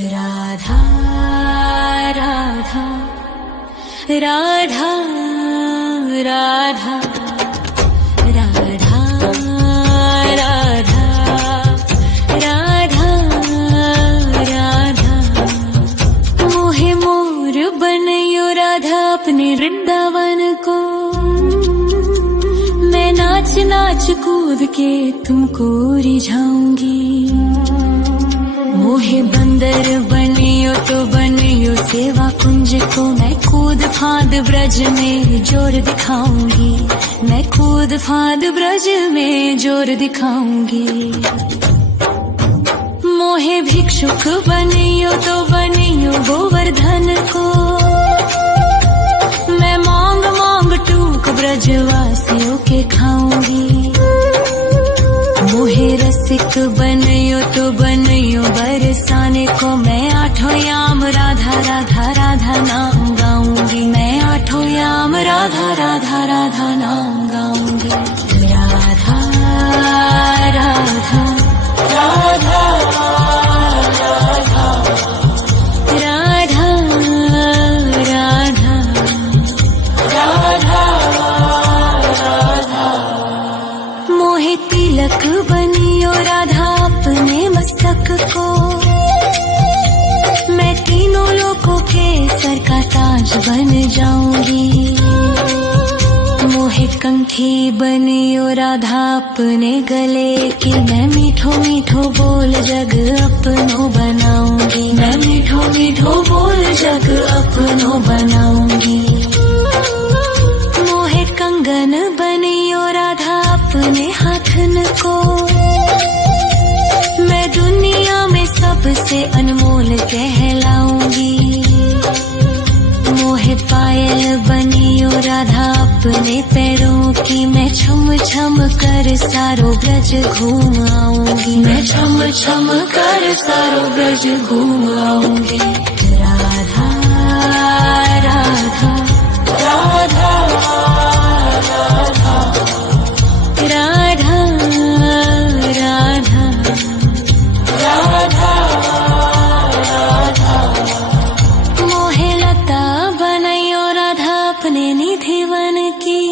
राधा राधा राधा राधा राधा राधा राधा राधा मोहे मोर बनयो राधा अपने वृंदावन को। मैं नाच नाच कूद के तुमको रिझाऊंगी। मोहे बंदर बनियो तो बनियो सेवा कुंज को। मैं कूद फांद ब्रज में जोर दिखाऊंगी। मैं कूद फांद ब्रज में जोर दिखाऊंगी। मोहे भिक्षुक बनियो तो बनियो गोवर्धन को। मैं मांग मांग टूक ब्रजवासियों के खाऊंगी। मोहे रसिक बनियो तो बनियो बरसाने को। मैं आठों याम राधा राधा राधा नाम गाऊंगी। मैं आठों याम राधा राधा राधा नाम गाऊंगी। राधा राधा राधा राधा राधा राधा राधा मोहे तिलक बनियो राधा अपने मस्तक को। मैं तीनों लोगों के सर का ताज बन जाऊंगी। मोहे कंठी बनियो राधा अपने गले की। मैं मीठो मीठो बोल जग अपनो बनाऊंगी। मैं मीठो मीठो बोल जग अपनो बनाऊंगी। मोहे कंगन बनियो राधा अपने हाथन को। मैं दुनिया में सबसे अनमोल कहलाऊंगी। मोहे पायल बनियो राधा अपने पैरों की। मैं छम छम कर सारो ब्रज घूम आऊंगी। मैं छम छम कर सारो ब्रज घूम आऊंगी। राधा राधा राधा राधा राधा राधा राधा मोहे लता बनायो राधा अपने निधि वन की।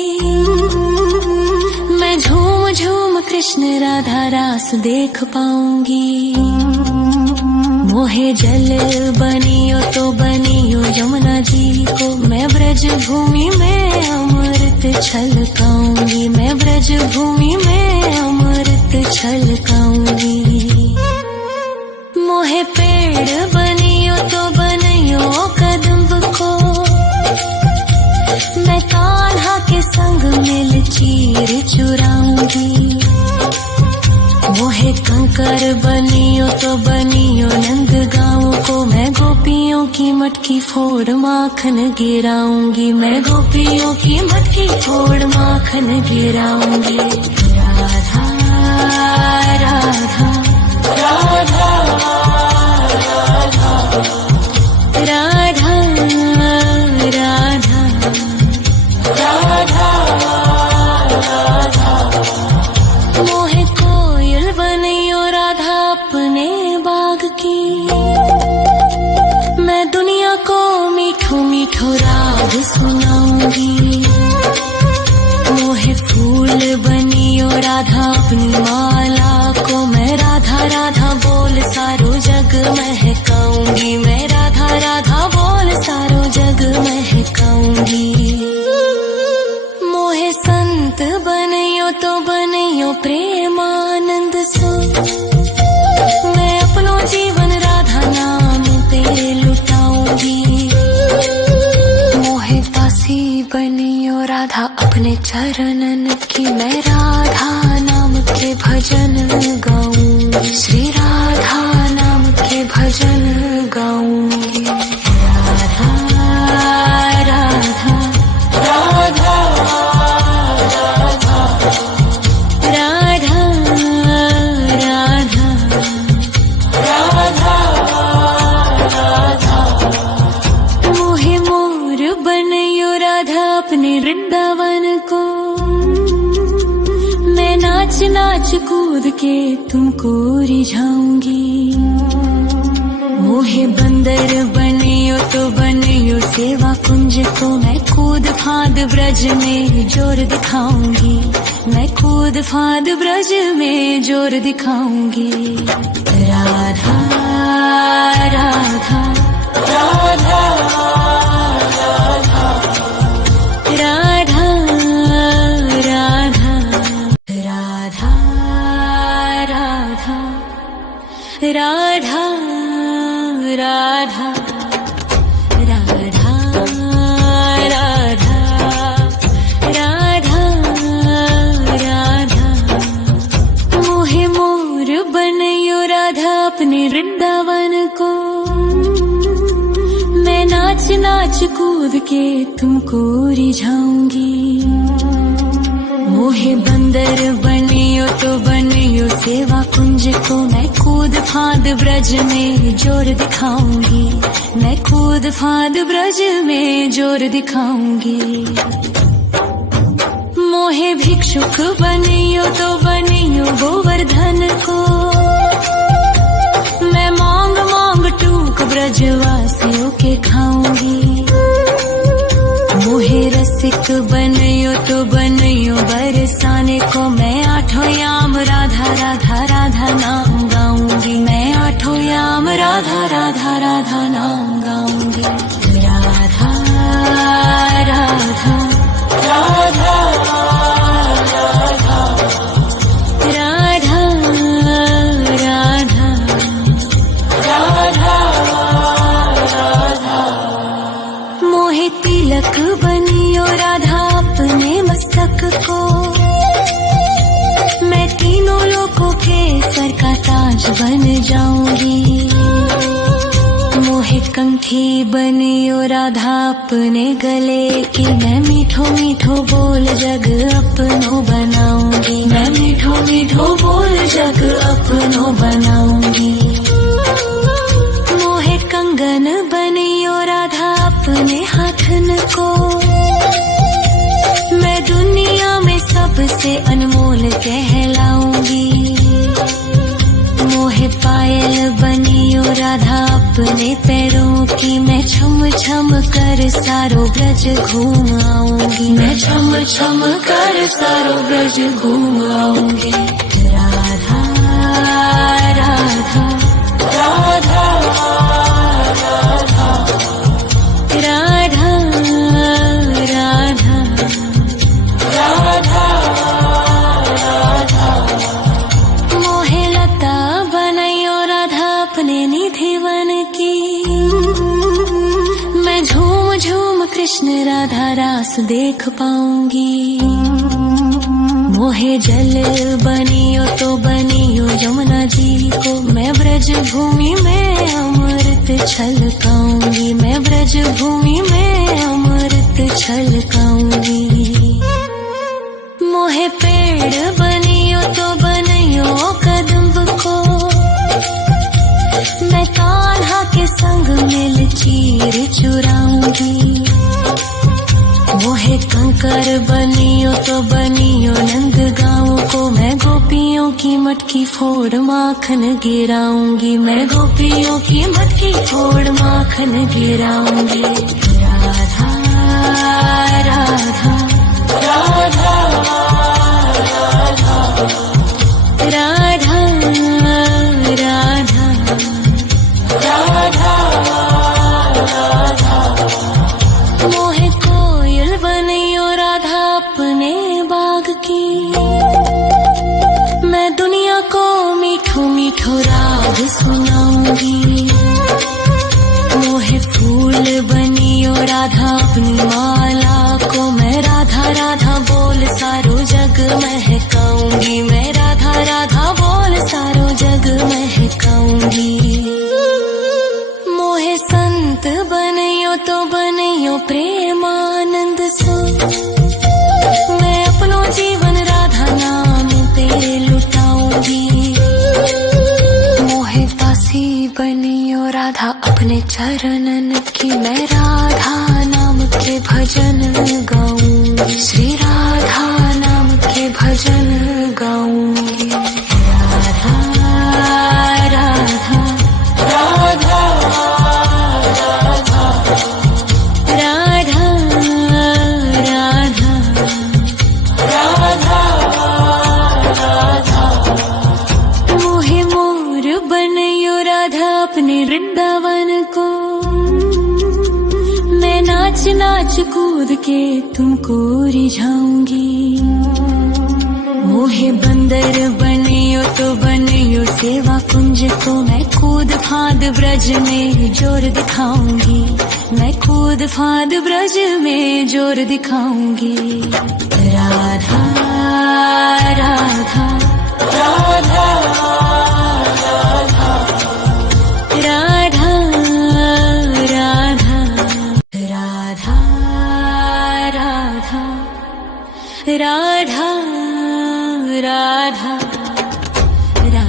मैं झूम झूम कृष्ण राधा रास देख पाऊंगी। मोहे जल बनियो तो बनियो यमुना जी को। मैं ब्रज भूमि में अमृत छलकाऊंगी। मैं ब्रज भूमि में अमृत छलकाऊंगी। मोहे पेड़ बनियो तो बनियो कदम्ब को। मैं कान्हा के संग मिल चीर चुराऊंगी। मोहे कंकर बनियो तो बनियो नंद गाँव को। मैं गोपियों की मटकी फोड़ माखन गिराऊंगी। मैं गोपियों की मटकी फोड़ माखन गिराऊंगी। राधा राधा राधा राधा राधा राधा राधा मोहे कोयल बनियो राधा अपने बाग की। मैं दुनिया को मीठो मीठो राग सुनाऊंगी। मोहे फूल बनियो राधा अपनी माला को। मैं राधा राधा बोल सारो जग महकाऊंगी। मैं राधा राधा बोल सारो जग महकाऊंगी। मोहे संत बनियो तो बनियो प्रेमानंद सो। मैं अपनो जीवन राधा नाम पे लुटाऊंगी। मोहे दासी बनियो राधा अपने चरणन की। मैं राधा नाम के भजन गाऊंगी। श्री राधा नाम के भजन गाऊंगी। राधा राधा राधा राधा राधा राधा राधा मोहे मोर बनयो राधा अपने वृंदावन को। मैं नाच नाच कूद के तुमको रिझाऊंगी। मोहे बंदर बनियो तो बनियो सेवा कुंज को मैं कूद फांद ब्रज में जोर दिखाऊंगी, मैं कूद फांद ब्रज में जोर दिखाऊंगी। राधा राधा राधा राधा राधा राधा राधा राधा राधा राधा राधा राधा राधा राधा मोहे मोर बनयो राधा अपने वृंदावन को, मैं नाच नाच कूद के तुमको रिझाऊंगी। मोहे बंदर बनियो तो बनियो सेवा कुंज को मैं कूद फांद ब्रज में जोर दिखाऊंगी, मैं कूद फांद ब्रज में जोर दिखाऊंगी। मोहे भिक्षुक बनियो तो बनियो गोवर्धन को, मैं मांग मांग टूक ब्रजवासियों के खाऊंगी। मोहे रसिक बनियो तो बनियो बरसाने को, मैं आठों याम राधा राधा राधा नाम गाऊंगी, मैं आठों याम राधा राधा राधा नाम गाऊंगी। राधा राधा राधा राधा राधा राधा राधा मोहे तिलक बनियो राधा अपने मस्तक को, मैं तीनों लोकों के सर का ताज बन जाऊंगी। मोहे कंठी बनियो राधा अपने गले की, मैं मीठो मीठो बोल जग अपनो बनाऊंगी, मैं मीठो मीठो बोल जग अपनो बनाऊंगी। मोहे कंगन बनियो राधा अपने हाथन को, मैं दुनिया में सबसे अनमोल कहलाऊंगी। मोहे पायल बनियो राधा अपने पैरों की, मैं छम छम कर सारो ब्रज घूम आऊंगी, मैं छम छम कर सारो ब्रज घूम आऊंगी। राधा राधा राधा राधा राधा राधा राधा राधा मोहे लता बनयो राधा अपने निधिवन की, मैं झूम झूम कृष्ण राधा रास देख पाऊंगी। मोहे जल बनियो तो बनियो यमुना जी को, मैं ब्रज भूमि में अमृत छलकाऊंगी, मैं ब्रज भूमि में अमृत छलकाऊंगी। मोहे पेड़ बनियो तो बनियो कदम्ब को, मैं कान्हा के संग मिल चीर चुराऊंगी। मोहे कंकर बनियो तो बनियो नंद गाँव को, मैं गोपियों की मटकी फोड़ माखन गिराऊंगी, मैं गोपियों की मटकी फोड़ माखन गिराऊंगी। राधा राधा राधा राधा राधा राधा राधा मोहे कोयल बनियो राधा अपने बाग की, मैं दुनिया को मीठो मीठो राग सुनाऊंगी। मोहे फूल बनियो राधा अपनी माला को, मैं राधा राधा बोल सारो जग महकाऊंगी, मैं राधा राधा बोल सारो जग महकाऊंगी। मोहे संत बनियो तो बनियो प्रेमानंद सो, मैं अपनो जीवन राधा नाम पे लुटाऊंगी। मोहे दासी बनियो राधा अपने चरणन की, मैं राधा नाम के भजन गाऊंगी, श्री राधा नाम के भजन गाऊंगी। राधा राधा राधा वृंदावन को। मैं नाच नाच कूद के तुमको रिझाऊंगी। मोहे बंदर बनियो तो बनियो सेवा कुंज को। मैं कूद फांद ब्रज में जोर दिखाऊंगी। मैं कूद फांद ब्रज में जोर दिखाऊंगी। राधा राधा राधा राधा राधा राधा राधा राधा राधा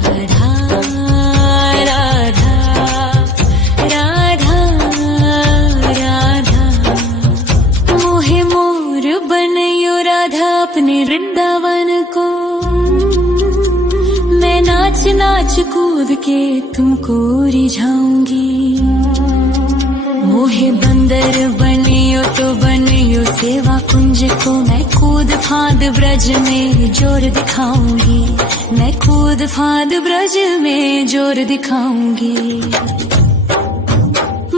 राधा राधा राधा राधा। मोहे मोर बनयो राधा अपने वृंदावन को। मैं नाच नाच कूद के तुमको रिझाऊंगी। मोहे बंदर बनियो तो बनियो सेवा कुंज को। मैं कूद फांद ब्रज में जोर दिखाऊंगी। मैं कूद फांद ब्रज में जोर दिखाऊंगी।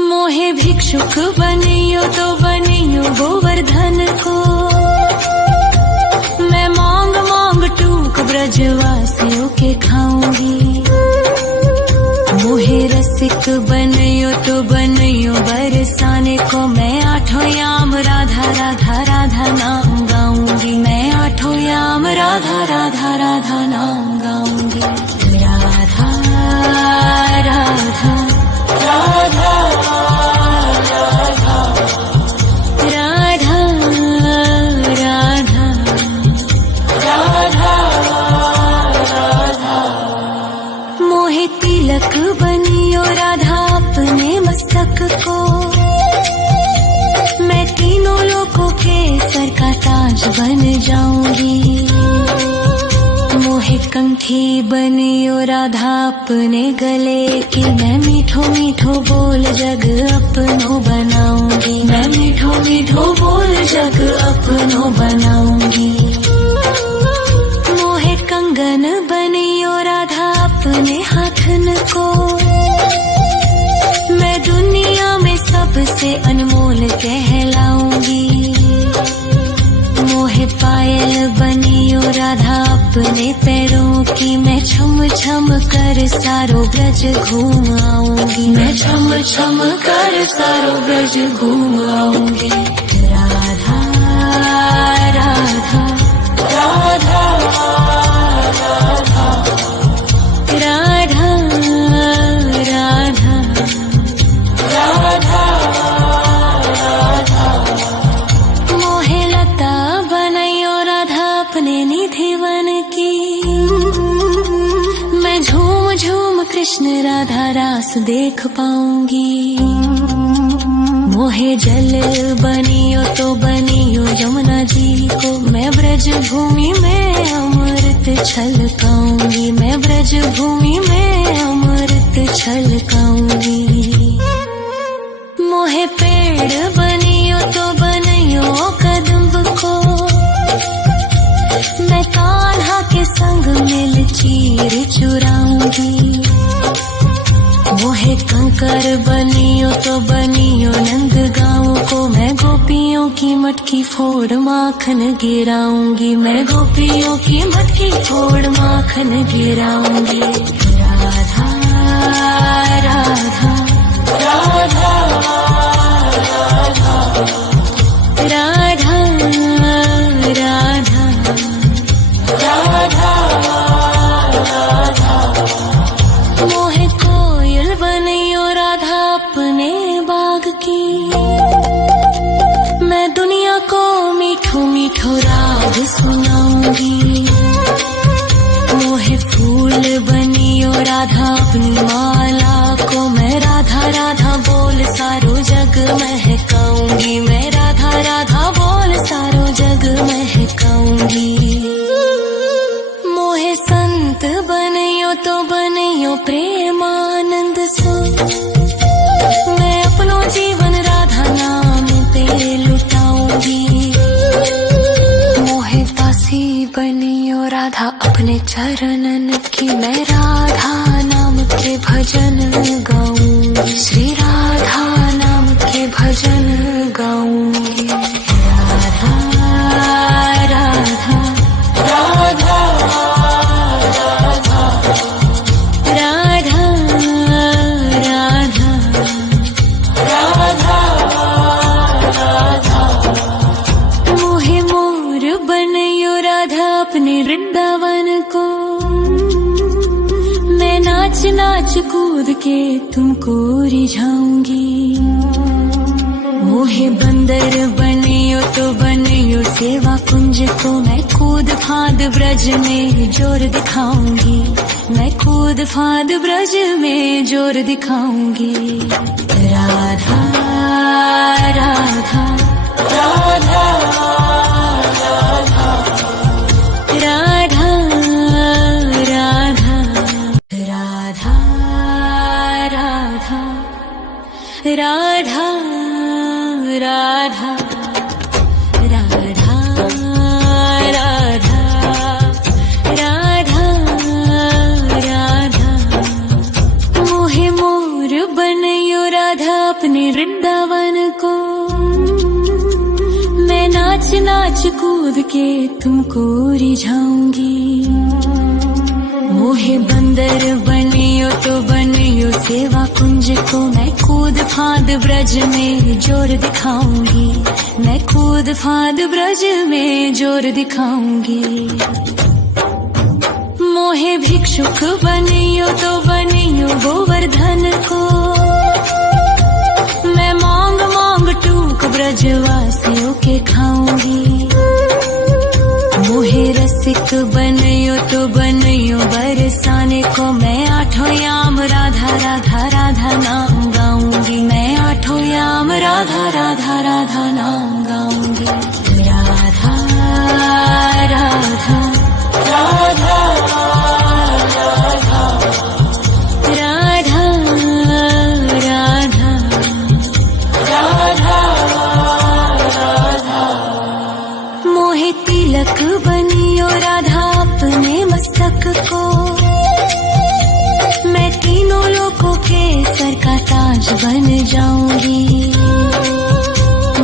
मोहे भिक्षुक बनियो तो बनियो गोवर्धन को। मैं मांग मांग टूक ब्रजवासियों के खाऊंगी। मोहे रसिक बनियो तो बनियो बरसाने को। मैं आठों याम राधा राधा राधा नाम गाऊंगी। मैं आठों याम राधा राधा राधा नाम गाऊंगी। राधा राधा राधा राधा राधा राधा राधा। मोहे तिलक बनियो राधा अपने मस्तक को। मैं तीनों लोगों के सर का ताज बन जाऊंगी। मोहे कंठी बनियो राधा अपने गले की। मैं मीठो मीठो बोल जग अपनो बनाऊंगी। मैं मीठो मीठो बोल जग अपनो बनाऊंगी। मोहे कंगन बनियो राधा अपने हाथन को। मैं दुनिया में सबसे अनमोल कहलाऊंगी। मोहे पायल बनियो राधा अपने पैरों की। मैं छम छम कर सारो ब्रज घूम आऊंगी। मैं छम छम कर सारो ब्रज घूम आऊंगी। राधा राधा राधा राधा राधा राधा राधा राधा। मोहे लता बनयो राधा अपने निधि वन की। मैं झूम झूम कृष्ण राधा रास देख पाऊंगी। मोहे जल बनियो तो बनियो यमुना जी को। मैं ब्रज भूमि में अमृत छलकाऊंगी। मैं ब्रज भूमि में अमृत छलकाऊंगी। मोहे पेड़ बनियो तो बनियो कदम्ब को। मैं कान्हा के संग मिल चीर चुराऊंगी। मोहे कंकर बनियो तो बनियो नंद गाँव को। मैं गोपियों की मटकी फोड़ माखन गिराऊंगी। मैं गोपियों की मटकी फोड़ माखन गिराऊंगी। राधा राधा राधा राधा राधा राधा राधा। मोहे कोयल बनियो राधा अपने बाग की। मैं दुनिया को मीठो मीठो राग सुनाऊंगी। मोहे फूल बनियो राधा अपनी माला को। मैं राधा राधा बोल सारो जग महकाऊंगी। मैं राधा राधा बोल सारो जग महकाऊंगी। मोहे संत बनियो तो बनियो प्रेमानंद सो। मैं अपनो जीवन राधा नाम पे लुटाऊंगी। मोहे दासी बनियो राधा अपने चरणन की। मैं राधा नाम के भजन गाऊं। श्री राधा नाम के भजन गाऊंगी। राधा राधा राधा राधा राधा राधा राधा मोहे मोर बनयो राधा अपने वृंदावन को। मैं नाच नाच कूद के तुमको रिझाऊंगी। मोहे बंदर बनियो तो बनियो सेवा कुंज को। मैं कूद फांद ब्रज में जोर दिखाऊंगी। मैं कूद फांद ब्रज में जोर दिखाऊंगी। राधा राधा राधा राधा राधा राधा राधा राधा राधा राधा राधा राधा राधा राधा मोहे मोर बनयो राधा अपने वृंदावन को। मैं नाच नाच कूद के तुमको रिझाऊंगी। मोहे बंदर बनियो तो बनियो सेवा कुंज को। मैं कूद फांद ब्रज में जोर दिखाऊंगी। मैं कूद फांद ब्रज में जोर दिखाऊंगी। मोहे भिक्षुक बनियो तो बनियो गोवर्धन को। मैं मांग मांग टूक ब्रजवासियों के खाऊंगी। मोहे रसिक बनयो तो बनयो बरसाने को। मैं आठों याम राधा राधा राधा नाम गाऊंगी। मैं आठों याम राधा राधा राधा नाम गाऊंगी। राधा राधा राधा राधा राधा राधा राधा राधा मोहे तिलक बनियो राधा अपने मस्तक को। मैं तीनों लोकों के सर का ताज बन जाऊंगी।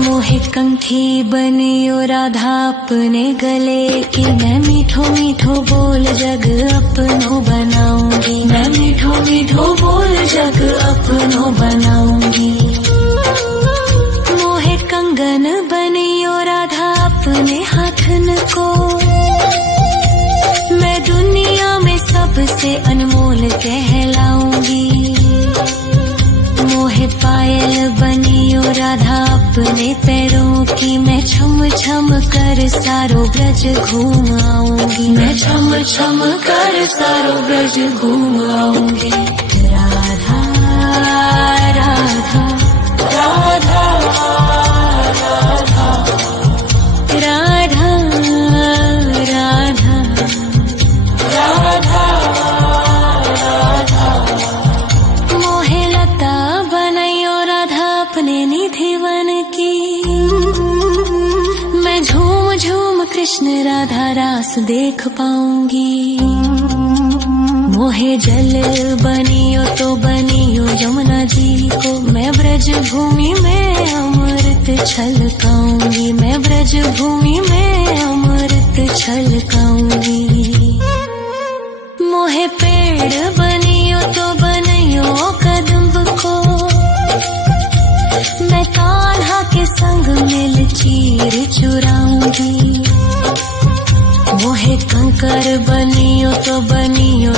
मोहे कंठी बनियो राधा अपने गले की। मैं मीठो मीठो बोल जग अपनो बनाऊंगी। मैं मीठो मीठो बोल जग अपनो बनाऊंगी। मोहे कंगन बनियो राधा अपने हाथन को। मैं दुनिया में सबसे अनमोल कहलाऊंगी। मोहे पायल बनियो राधा अपने पैरों की। मैं छम छम कर सारो ब्रज घूम आऊंगी। मैं छम छम कर सारो ब्रज घूम आऊंगी। राधा राधा राधा राधा राधा राधा राधा राधा मोहे लता बनयो राधा अपने निधिवन की। मैं झूम झूम कृष्ण राधा रास देख पाऊंगी। मोहे जल बनियो तो बनियो यमुना जी को। मैं ब्रज भूमि में अमृत छलकाऊंगी। मैं ब्रज भूमि में अमृत छलकाऊंगी। मोहे पेड़ बनियो तो बनियो कदम्ब को। मैं कान्हा के संग मिल चीर चुराऊंगी। मोहे कंकर बनियो तो बनियो